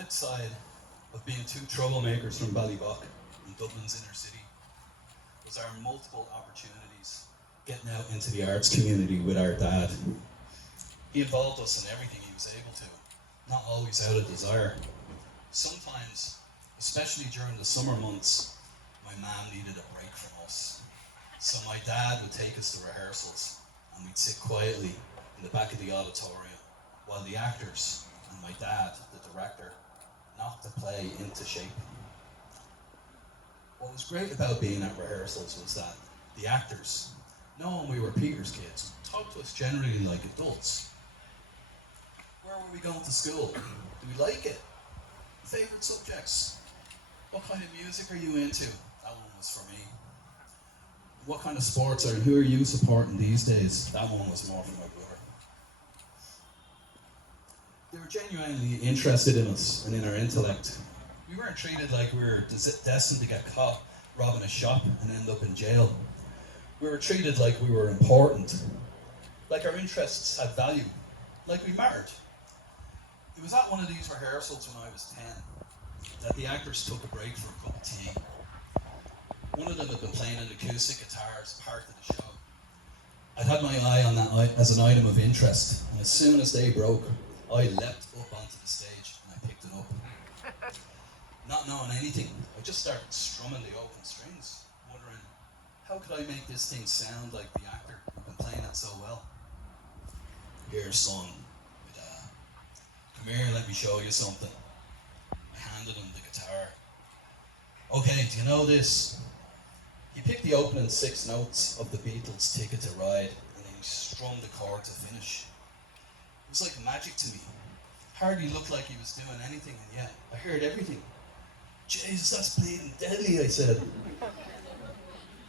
flip side of being two troublemakers from Ballybock in Dublin's inner city was our multiple opportunities getting out into the arts community with our dad. He involved us in everything he was able to, not always out of desire. Sometimes, especially during the summer months, my mom needed a break from us. So my dad would take us to rehearsals and we'd sit quietly in the back of the auditorium while the actors and my dad, the director, knocked the play into shape. What was great about being at rehearsals was that the actors, knowing we were Peter's kids, talked to us generally like adults. Where were we going to school? Do we like it? Favourite subjects? What kind of music are you into? That one was for me. What kind of sports are, who are you supporting these days? That one was more for my brother. They were genuinely interested in us and in our intellect. We weren't treated like we were destined to get caught robbing a shop and end up in jail. We were treated like we were important, like our interests had value, like we mattered. It was at one of these rehearsals when I was 10 that the actors took a break for a cup of tea. One of them had been playing an acoustic guitar as part of the show. I'd had my eye on that as an item of interest, and as soon as they broke, I leapt up onto the stage and I picked it up. Not knowing anything, I just started strumming the open strings, wondering, how could I make this thing sound like the actor who'd been playing it so well? Here, son, come here, let me show you something. I handed him the guitar. Okay, do you know this? He picked the opening 6 notes of the Beatles' Ticket to Ride, and then he strummed the chord to finish. It was like magic to me. Hardly looked like he was doing anything, and yet I heard everything. Jesus, that's bleeding deadly, I said.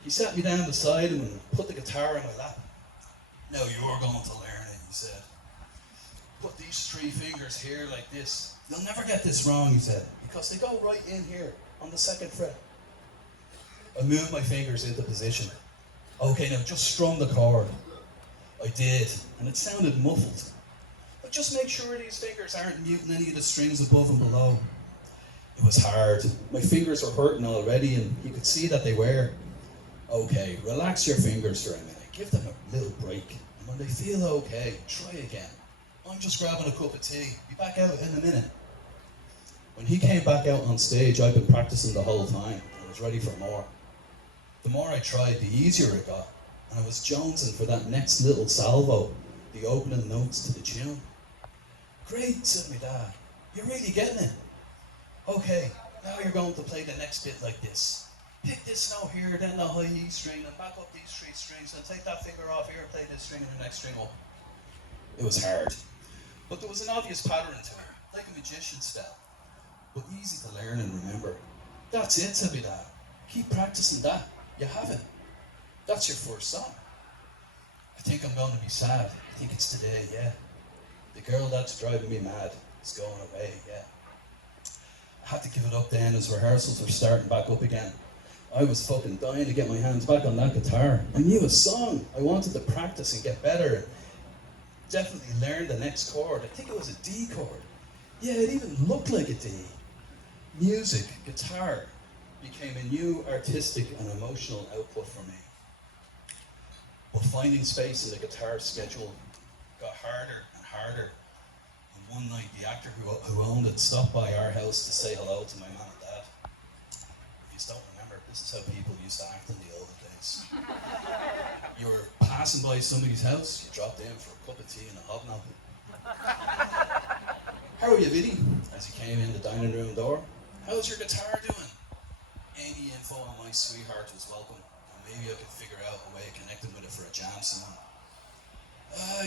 He sat me down beside him and put the guitar in my lap. Now you're going to learn it, he said. Put these 3 fingers here like this. You'll never get this wrong, he said, because they go right in here on the 2nd fret. I moved my fingers into position. Okay, now just strum the chord. I did, and it sounded muffled. But just make sure these fingers aren't muting any of the strings above and below. It was hard. My fingers were hurting already, and you could see that they were. Okay, relax your fingers for a minute. Give them a little break. And when they feel okay, try again. I'm just grabbing a cup of tea. Be back out in a minute. When he came back out on stage, I'd been practicing the whole time. I was ready for more. The more I tried, the easier it got. And I was jonesing for that next little salvo, the opening notes to the tune. Great, said my dad. You're really getting it. Okay, now you're going to play the next bit like this. Pick this note here, then the high E string, and back up these 3 strings, and take that finger off here and play this string and the next string up. It was hard, but there was an obvious pattern to it, like a magician's spell, but easy to learn and remember. That's it, said my dad. Keep practicing that. You have it. That's your first song. I think I'm going to be sad. I think it's today, yeah. The girl that's driving me mad is going away, yeah. I had to give it up then as rehearsals were starting back up again. I was fucking dying to get my hands back on that guitar. I knew a song. I wanted to practice and get better. Definitely learn the next chord. I think it was a D chord. Yeah, it even looked like a D. Music, guitar, became a new artistic and emotional output for me. But finding space in the guitar schedule got harder and harder. And one night, the actor who owned it stopped by our house to say hello to my mum and dad. If you don't remember, this is how people used to act in the olden days. You were passing by somebody's house, you dropped in for a cup of tea and a hobnob. How are you, Vinnie? As he came in the dining room door. How's your guitar doing? Any info on my sweetheart was welcome, and maybe I could figure out a way of connecting with it for a jam soon.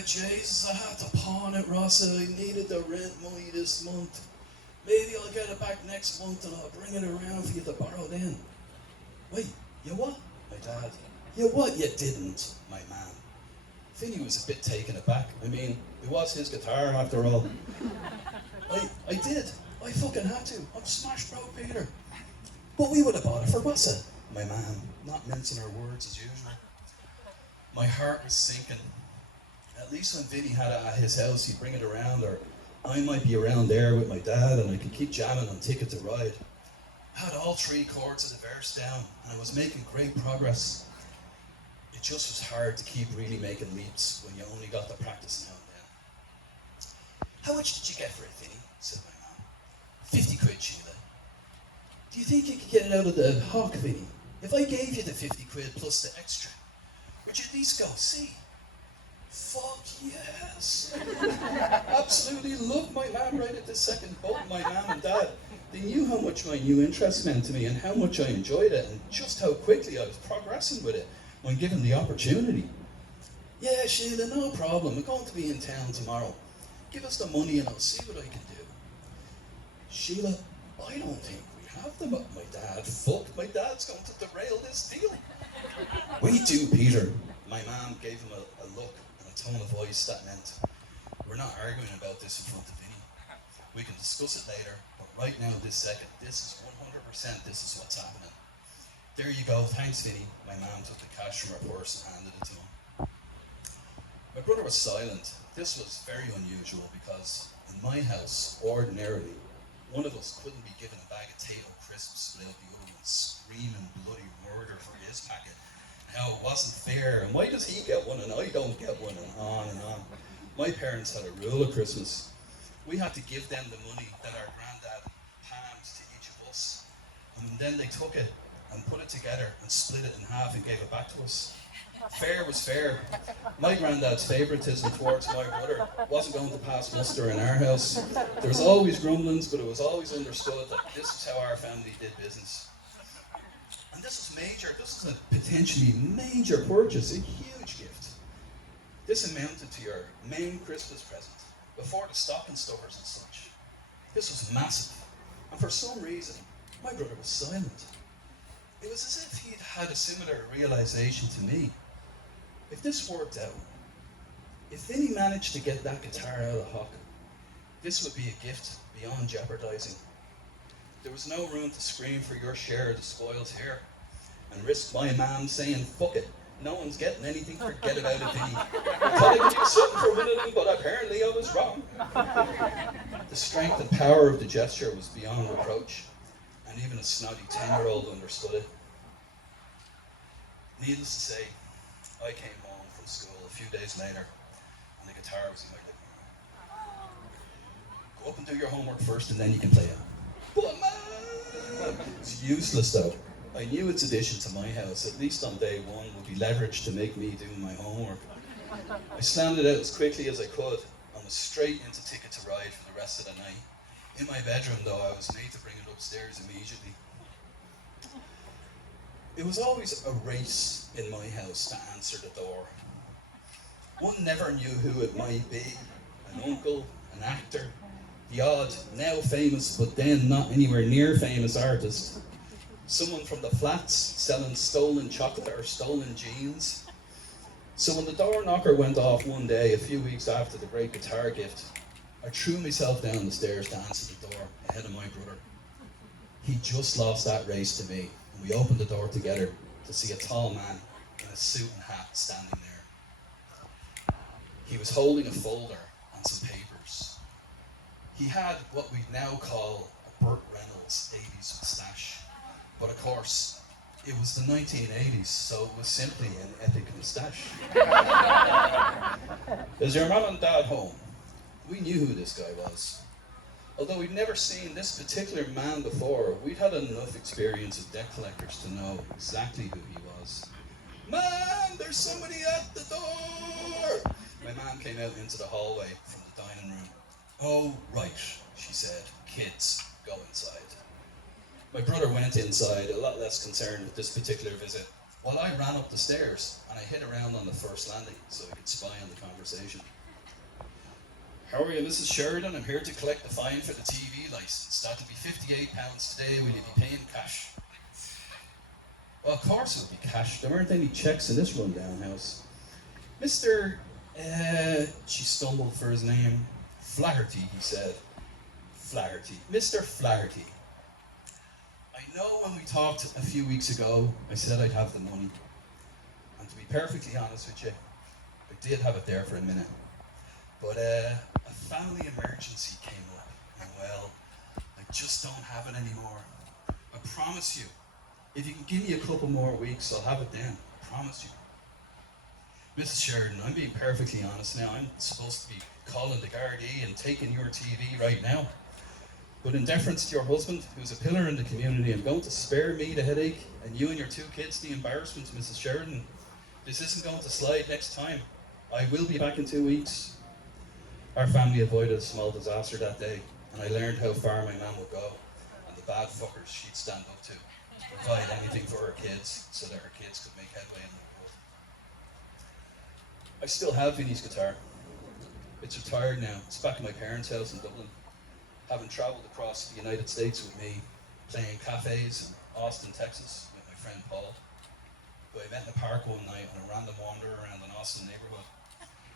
Jesus, I had to pawn it, Rossa. I needed the rent money this month. Maybe I'll get it back next month and I'll bring it around for you to borrow then. Wait, you what? My dad. You what? You didn't, my man. Vinnie was a bit taken aback. I mean, it was his guitar after all. I did. I fucking had to. I'm smash broke, Peter. But we would have bought it for Rossa, my man, not mincing her words as usual. My heart was sinking. At least when Vinnie had it at his house, he'd bring it around, or I might be around there with my dad and I could keep jamming on Ticket to Ride. I had all 3 chords of the verse down and I was making great progress. It just was hard to keep really making leaps when you only got to practice now and then. How much did you get for it, Vinnie? Said my mum. 50 quid, Sheila. Do you think you could get it out of the hock, Vinnie? If I gave you the 50 quid plus the extra, would you at least go see? Fuck yes! Absolutely loved my mum right at this second. Both my mum and dad. They knew how much my new interest meant to me and how much I enjoyed it and just how quickly I was progressing with it when given the opportunity. Yeah, Sheila, no problem. I'm going to be in town tomorrow. Give us the money and I'll see what I can do. Sheila, I don't think we have them. My dad, fuck, my dad's going to derail this deal. We do, Peter. My mum gave him a look and a tone of voice that meant, we're not arguing about this in front of Vinnie. We can discuss it later, but right now, this second, this is 100% this is what's happening. There you go, thanks Vinnie. My mum took the cash from her purse and handed it to him. My brother was silent. This was very unusual because in my house, ordinarily, one of us couldn't be given a bag of Tato crisps without the other one screaming bloody murder for his packet. How it wasn't fair, and why does he get one and I don't get one, and on and on. My parents had a rule at Christmas. We had to give them the money that our granddad palmed to each of us, and then they took it and put it together and split it in half and gave it back to us. Fair was fair. My granddad's favouritism towards my brother wasn't going to pass muster in our house. There was always grumblings, but it was always understood that this is how our family did business. And this was major. This was a potentially major purchase, a huge gift. This amounted to your main Christmas present, before the stocking stuffers and such. This was massive. And for some reason, my brother was silent. It was as if he'd had a similar realization to me. If this worked out, if Vinnie managed to get that guitar out of hock, this would be a gift beyond jeopardizing. There was no room to scream for your share of the spoils here and risk my mum saying, fuck it, no one's getting anything, forget about it, Vinnie. I thought I could do something for one of them, but apparently I was wrong. The strength and power of the gesture was beyond reproach, and even a snotty 10-year-old understood it. Needless to say, I came home from school a few days later, and the guitar was in my living room. Go up and do your homework first, and then you can play it. But man, it's useless though. I knew its addition to my house, at least on day one, would be leveraged to make me do my homework. I slammed it out as quickly as I could, and was straight into Ticket to Ride for the rest of the night. In my bedroom though, I was made to bring it upstairs immediately. It was always a race in my house to answer the door. One never knew who it might be, an uncle, an actor, the odd, now famous but then not anywhere near famous artist, someone from the flats selling stolen chocolate or stolen jeans. So when the door knocker went off one day, a few weeks after the great guitar gift, I threw myself down the stairs to answer the door ahead of my brother. He just lost that race to me, and we opened the door together to see a tall man in a suit and hat standing there. He was holding a folder and some papers. He had what we now call a Burt Reynolds 80s moustache, but of course, it was the 1980s, so it was simply an epic moustache. Is your mum and dad home? We knew who this guy was. Although we'd never seen this particular man before, we'd had enough experience with debt collectors to know exactly who he was. Mom, there's somebody at the door! My mom came out into the hallway from the dining room. Oh, right, she said. Kids, go inside. My brother went inside, a lot less concerned with this particular visit, while I ran up the stairs and I hid around on the first landing so I could spy on the conversation. How are you, Mrs. Sheridan? I'm here to collect the fine for the TV licence. That'll be £58 today. Will you be paying cash? Well, of course it would be cash. There weren't any checks in this rundown house. Mr. She stumbled for his name. Flaherty, he said. Flaherty. Mr. Flaherty. I know when we talked a few weeks ago, I said I'd have the money. And to be perfectly honest with you, I did have it there for a minute. But a family emergency came up, and well, I just don't have it anymore. I promise you, if you can give me a couple more weeks, I'll have it then. I promise you. Mrs. Sheridan, I'm being perfectly honest now. I'm supposed to be calling the Gardaí and taking your TV right now. But in deference to your husband, who's a pillar in the community, I'm going to spare me the headache and you and your 2 kids the embarrassment, Mrs. Sheridan. This isn't going to slide next time. I will be back in 2 weeks. Our family avoided a small disaster that day, and I learned how far my mum would go and the bad fuckers she'd stand up to provide anything for her kids so that her kids could make headway in the world. I still have Vinnie's guitar. It's retired now. It's back at my parents' house in Dublin. Having travelled across the United States with me, playing cafes in Austin, Texas with my friend Paul, who I met in the park one night on a random wander around an Austin neighbourhood,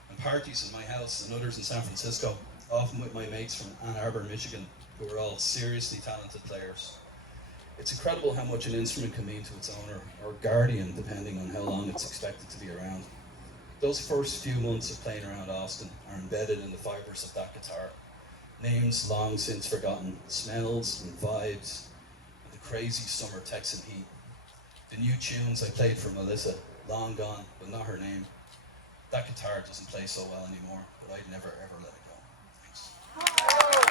and parties in my house and others in San Francisco, often with my mates from Ann Arbor, Michigan, who are all seriously talented players. It's incredible how much an instrument can mean to its owner, or guardian, depending on how long it's expected to be around. Those first few months of playing around Austin are embedded in the fibres of that guitar. Names long since forgotten, smells and vibes, and the crazy summer Texan heat. The new tunes I played for Melissa, long gone, but not her name. That guitar doesn't play so well anymore, but I'd never ever let it go. Thanks.